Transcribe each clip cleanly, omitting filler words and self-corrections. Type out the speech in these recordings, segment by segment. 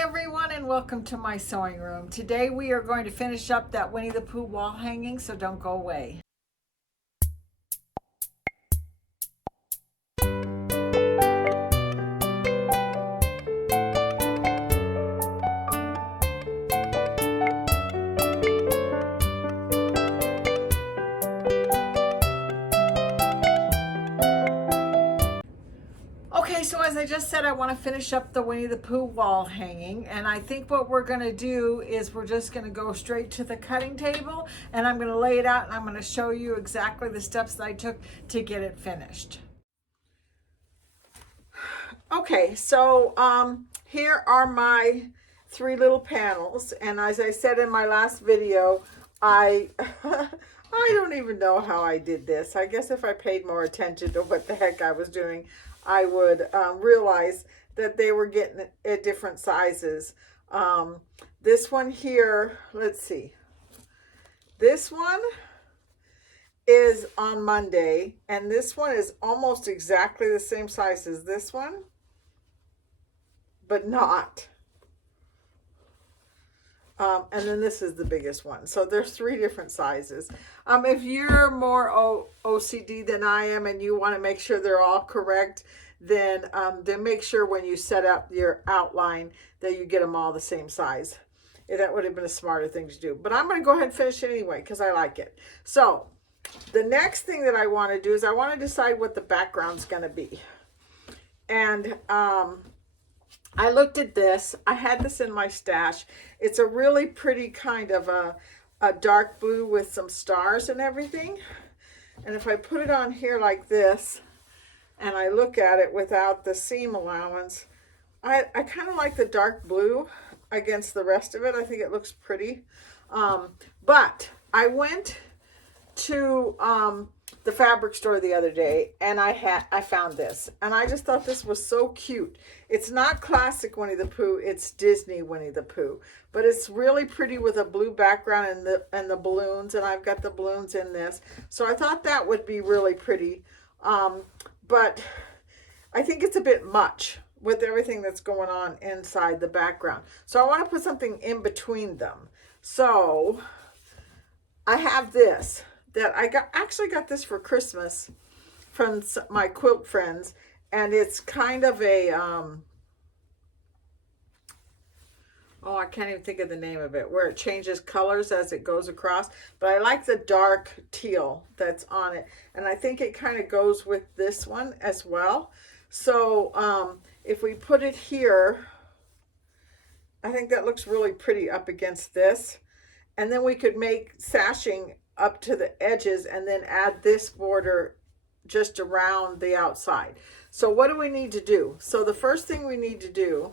everyone, and welcome to my sewing room. Today we are going to finish up that Winnie the Pooh wall hanging, so don't go away. Okay, so as I just said, I want to finish up the Winnie the Pooh wall hanging, and I think what we're going to do is we're just going to go straight to the cutting table, and I'm going to lay it out, and I'm going to show you exactly the steps that I took to get it finished. Okay, so here are my 3 little panels, and as I said in my last video, I I don't even know how I did this. I guess if I paid more attention to what the heck I was doing, I would realize that they were getting at different sizes. This one here, let's see. This one is on Monday, and this one is almost exactly the same size as this one, but not. And then this is the biggest one. So there's 3 different sizes. If you're more OCD than I am and you want to make sure they're all correct, then make sure when you set up your outline that you get them all the same size. That would have been a smarter thing to do. But I'm going to go ahead and finish it anyway because I like it. So the next thing that I want to do is I want to decide what the background's going to be. And I looked at this. I had this in my stash. It's a really pretty kind of a dark blue with some stars and everything. And if I put it on here like this, and I look at it without the seam allowance, I kind of like the dark blue against the rest of it. I think it looks pretty. But I went to the fabric store the other day, and I found this, and I just thought this was so cute. It's not classic Winnie the Pooh, it's Disney Winnie the Pooh, but it's really pretty with a blue background and the balloons, and I've got the balloons in this, so I thought that would be really pretty. But I think it's a bit much with everything that's going on inside the background, so I want to put something in between them. So I have this that I actually got this for Christmas from my quilt friends, and it's kind of a oh, I can't even think of the name of it, where it changes colors as it goes across, but I like the dark teal that's on it, and I think it kind of goes with this one as well. So if we put it here, I think that looks really pretty up against this, and then we could make sashing up to the edges and then add this border just around the outside. So what do we need to do? So the first thing we need to do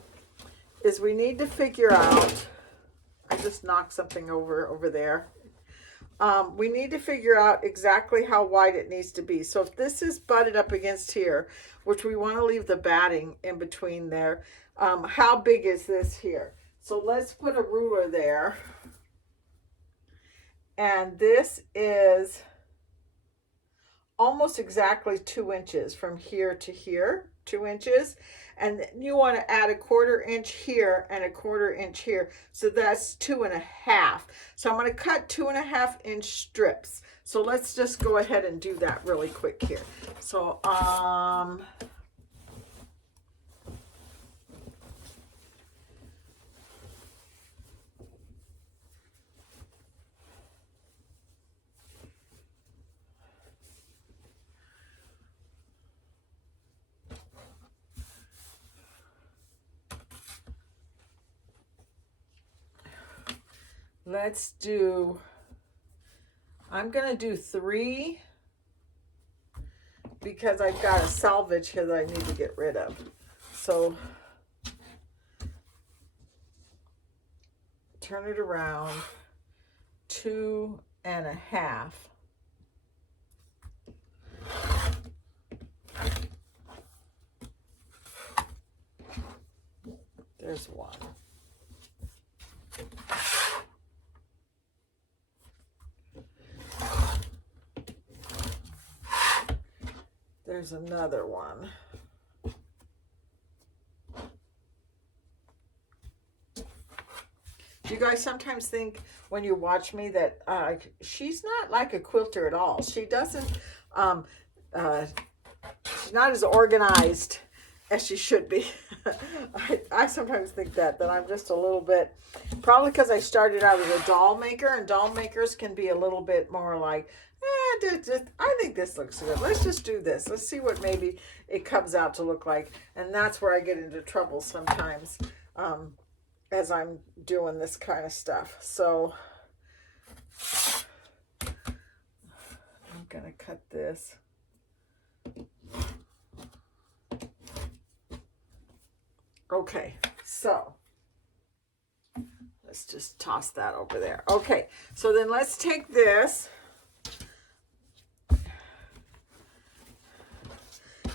is we need to figure out, I just knocked something over there. We need to figure out exactly how wide it needs to be. So if this is butted up against here, which we want to leave the batting in between there, how big is this here? So let's put a ruler there. And this is almost exactly 2 inches from here to here, 2 inches. And you want to add a 1/4 inch here and a 1/4 inch here. So that's 2.5. So I'm going to cut 2.5 inch strips. So let's just go ahead and do that really quick here. So, let's do, I'm going to do 3 because I've got a salvage here that I need to get rid of. So turn it around, 2.5. There's one. There's another one. Do you guys sometimes think when you watch me that she's not like a quilter at all? She doesn't, she's not as organized as she should be. I sometimes think that I'm just a little bit, probably because I started out as a doll maker, and doll makers can be a little bit more like, I think this looks good. Let's just do this. Let's see what maybe it comes out to look like. And that's where I get into trouble sometimes as I'm doing this kind of stuff. So I'm going to cut this. Okay, so let's just toss that over there. Okay, so then let's take this.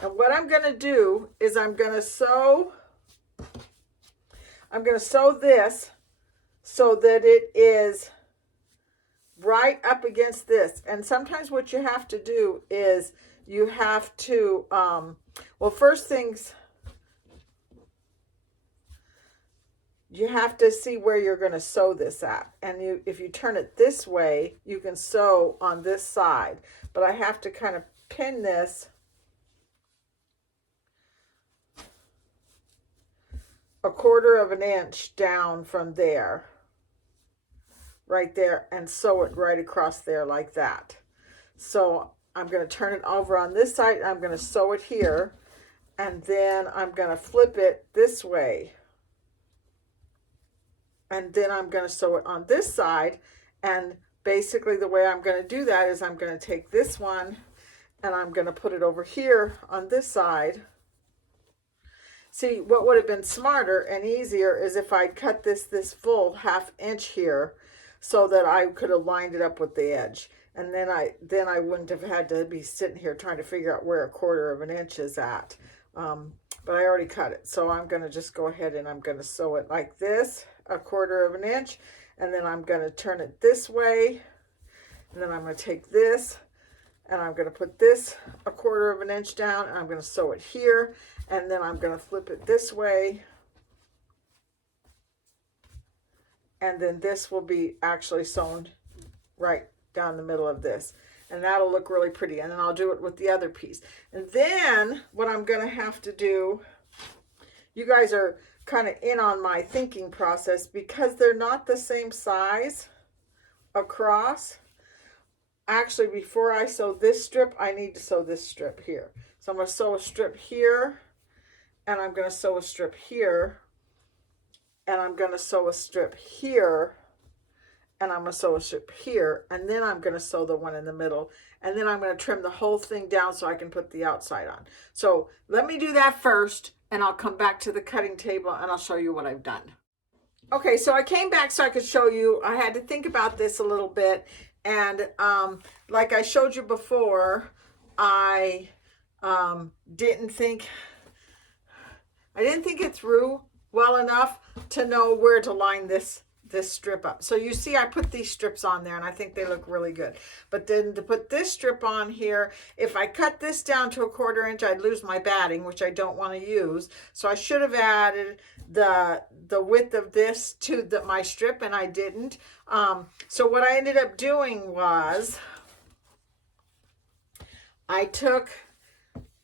And what I'm going to do is I'm going to sew this so that it is right up against this. And sometimes what you have to do is you have to, well, first things, you have to see where you're going to sew this at. And if you turn it this way, you can sew on this side. But I have to kind of pin this a 1/4 of an inch down from there, right there, and sew it right across there like that. So I'm going to turn it over on this side. I'm going to sew it here, and then I'm going to flip it this way. And then I'm going to sew it on this side. And basically the way I'm going to do that is I'm going to take this one and I'm going to put it over here on this side. See, what would have been smarter and easier is if I'd cut this full 1/2 inch here so that I could have lined it up with the edge. And then I wouldn't have had to be sitting here trying to figure out where a 1/4 of an inch is at. But I already cut it. So I'm going to just go ahead and I'm going to sew it like this, a 1/4 of an inch. And then I'm going to turn it this way. And then I'm going to take this and I'm going to put this a 1/4 of an inch down, and I'm going to sew it here, and then I'm going to flip it this way, and then this will be actually sewn right down the middle of this, and that'll look really pretty. And then I'll do it with the other piece. And then what I'm going to have to do, you guys are kind of in on my thinking process, because they're not the same size across. Actually, before I sew this strip, I need to sew this strip here. So I'm going to sew a strip here, and I'm going to sew a strip here, and I'm going to sew a strip here, and I'm going to sew a strip here, and then I'm going to sew the one in the middle, and then I'm going to trim the whole thing down so I can put the outside on. So let me do that first, and I'll come back to the cutting table and I'll show you what I've done. Okay, so I came back so I could show you. I had to think about this a little bit. And like I showed you before, I didn't think it through well enough to know where to line this strip up. So you see I put these strips on there and I think they look really good. But then to put this strip on here, if I cut this down to a 1/4 inch, I'd lose my batting, which I don't want to use. So I should have added the width of this to my strip, and I didn't. So what I ended up doing was I took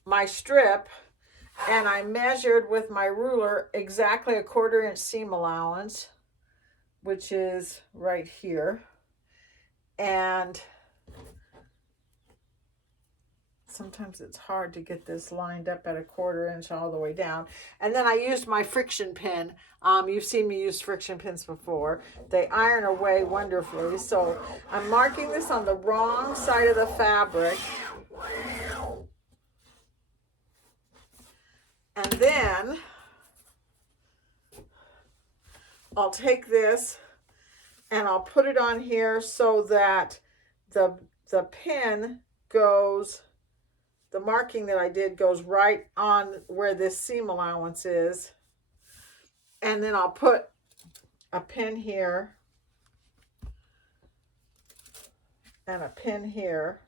my strip and I measured with my ruler exactly a 1/4 inch seam allowance, which is right here. And sometimes it's hard to get this lined up at a 1/4 inch all the way down. And then I used my friction pin. You've seen me use friction pins before. They iron away wonderfully. So I'm marking this on the wrong side of the fabric. And then I'll take this and I'll put it on here so that the pin goes, the marking that I did goes right on where this seam allowance is. And then I'll put a pin here and a pin here.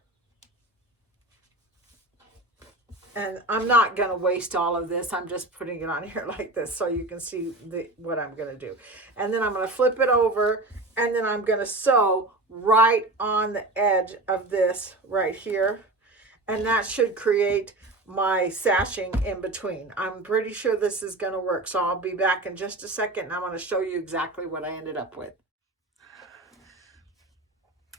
And I'm not going to waste all of this. I'm just putting it on here like this so you can see what I'm going to do. And then I'm going to flip it over, and then I'm going to sew right on the edge of this right here. And that should create my sashing in between. I'm pretty sure this is going to work. So I'll be back in just a second, and I'm going to show you exactly what I ended up with.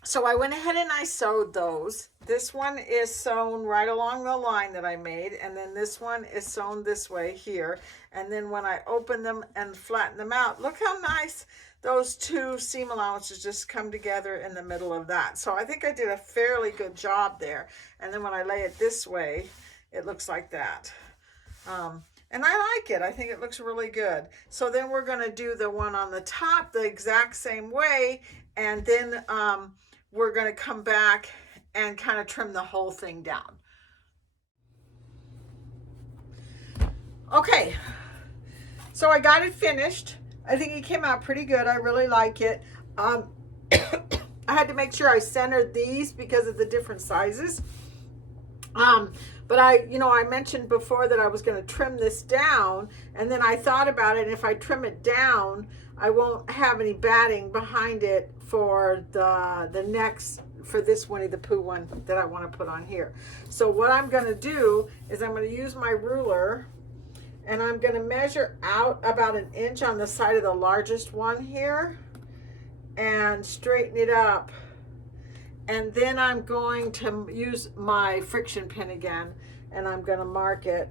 So I went ahead and I sewed those. This one is sewn right along the line that I made, and then this one is sewn this way here. And then when I open them and flatten them out, look how nice those two seam allowances just come together in the middle of that. So I think I did a fairly good job there. And then when I lay it this way, it looks like that. And I like it. I think it looks really good. So then we're going to do the one on the top the exact same way, and then we're going to come back and kind of trim the whole thing down. Okay, so I got it finished. I think it came out pretty good. I really like it. I had to make sure I centered these because of the different sizes. But I mentioned before that I was going to trim this down, and then I thought about it. And if I trim it down, I won't have any batting behind it for the next, for this Winnie the Pooh one that I want to put on here. So what I'm going to do is I'm going to use my ruler, and I'm going to measure out about 1 inch on the side of the largest one here and straighten it up. And then I'm going to use my friction pin again, and I'm going to mark it.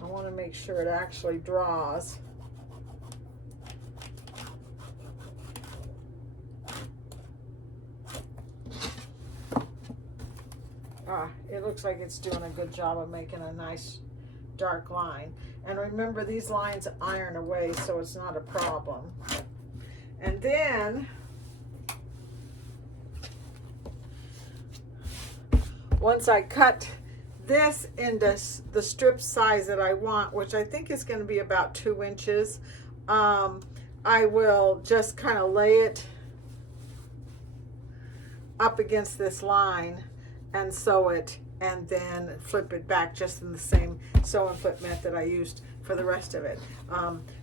I want to make sure it actually draws. It looks like it's doing a good job of making a nice dark line. And remember, these lines iron away, so it's not a problem. And then once I cut this into the strip size that I want, which I think is going to be about 2 inches, I will just kind of lay it up against this line and sew it, and then flip it back just in the same sew and flip method I used for the rest of it.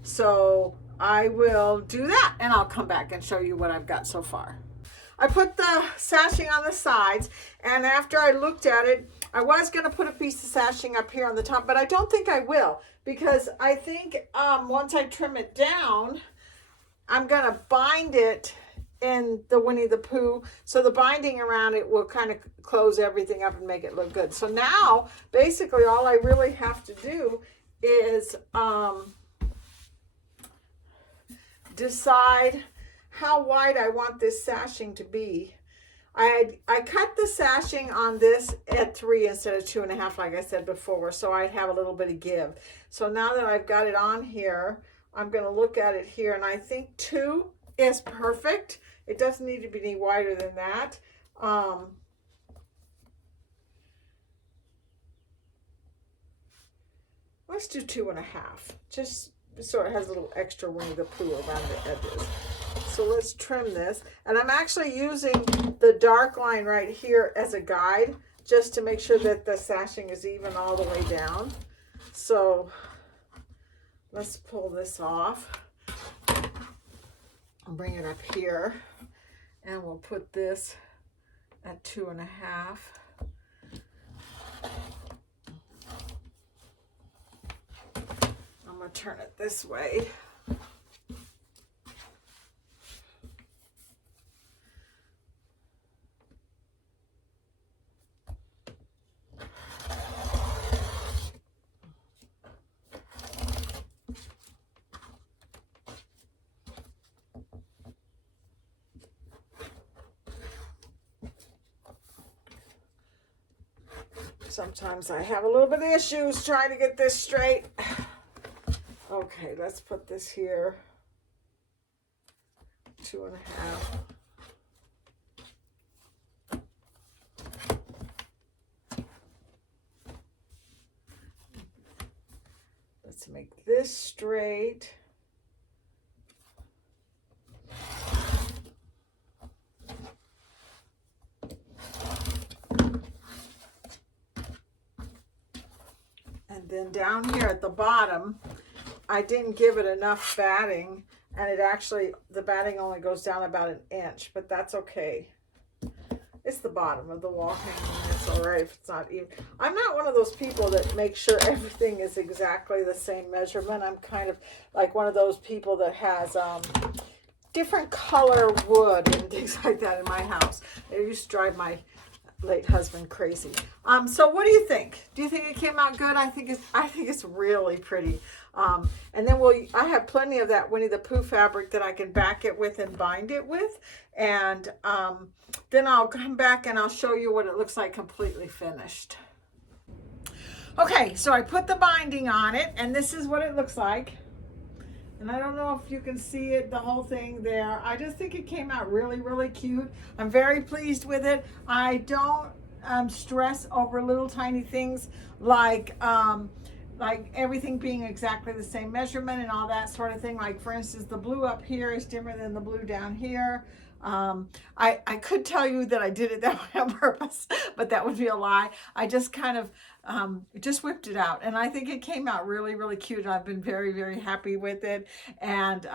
So I will do that, and I'll come back and show you what I've got so far. I put the sashing on the sides, and after I looked at it, I was going to put a piece of sashing up here on the top, but I don't think I will, because I think once I trim it down, I'm going to bind it in the Winnie the Pooh, so the binding around it will kind of close everything up and make it look good. So now basically all I really have to do is decide how wide I want this sashing to be. I cut the sashing on this at 3 instead of 2.5, like I said before, so I'd have a little bit of give. So now that I've got it on here, I'm going to look at it here, and I think 2 is perfect. It doesn't need to be any wider than that. Let's do 2.5, just so it has a little extra Winnie the Pooh around the edges. So let's trim this. And I'm actually using the dark line right here as a guide, just to make sure that the sashing is even all the way down. So let's pull this off and bring it up here, and we'll put this at 2.5. I'm going to turn it this way. Sometimes I have a little bit of issues trying to get this straight. Okay, let's put this here. 2.5. Let's make this straight. then down here at the bottom, I didn't give it enough batting, and it actually, the batting only goes down about an inch, but that's okay. It's the bottom of the wall hanging. It's all right if it's not even. I'm not one of those people that make sure everything is exactly the same measurement. I'm kind of like one of those people that has different color wood and things like that in my house. It used to drive my late husband crazy. So what do you think? Do you think it came out good? I think it's really pretty. And then I have plenty of that Winnie the Pooh fabric that I can back it with and bind it with. And then I'll come back and I'll show you what it looks like completely finished. Okay, so I put the binding on it, and this is what it looks like. And I don't know if you can see it, the whole thing there. I just think it came out really, really cute. I'm very pleased with it. I don't stress over little tiny things like everything being exactly the same measurement and all that sort of thing. Like, for instance, the blue up here is different than the blue down here. I could tell you that I did it that way on purpose, but that would be a lie. I just kind of just whipped it out, and I think it came out really, really cute. I've been very, very happy with it. And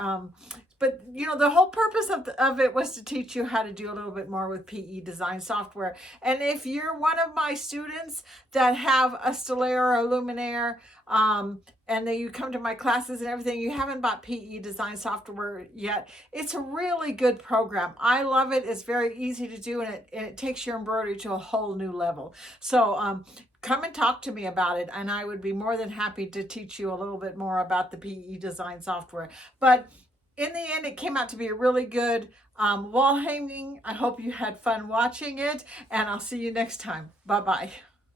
but you know, the whole purpose of it was to teach you how to do a little bit more with PE design software. And if you're one of my students that have a Stellare or a Luminaire, and then you come to my classes and everything, you haven't bought PE design software yet, it's a really good program. I love it. It's very easy to do, and it takes your embroidery to a whole new level. So come and talk to me about it, and I would be more than happy to teach you a little bit more about the PE design software. But in the end, it came out to be a really good wall hanging. I hope you had fun watching it, and I'll see you next time. Bye-bye.